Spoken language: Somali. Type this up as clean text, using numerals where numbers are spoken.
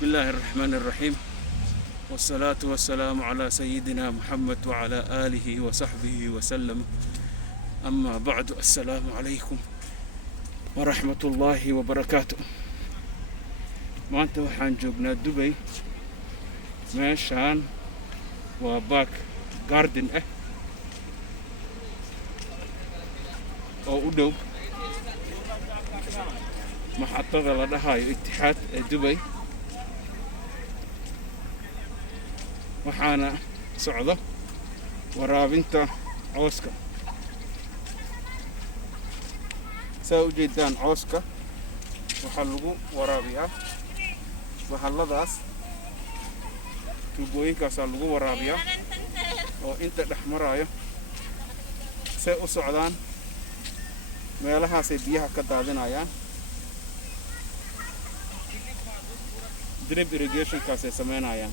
بسم الله الرحمن الرحيم والصلاة والسلام على سيدنا محمد وعلى آله وصحبه وسلم. أما بعد، السلام عليكم ورحمة الله وبركاته. maanta waxaan joognaa Dubai. meeshaan waa back garden oo u dhow maxaadada la dhahayo Itixaad ee Dubai. waxaana socdo waraabinta cawska. saa u jeedaan cawska waxaa lagu waraabiyaa bahalladaas, tuubooyinkaasaa lagu waraabiyaa oo inta dhex maraayo say u socdaan meelahaasay biyaha ka daadinayaan. drip irrigationkaasay samaynayaan.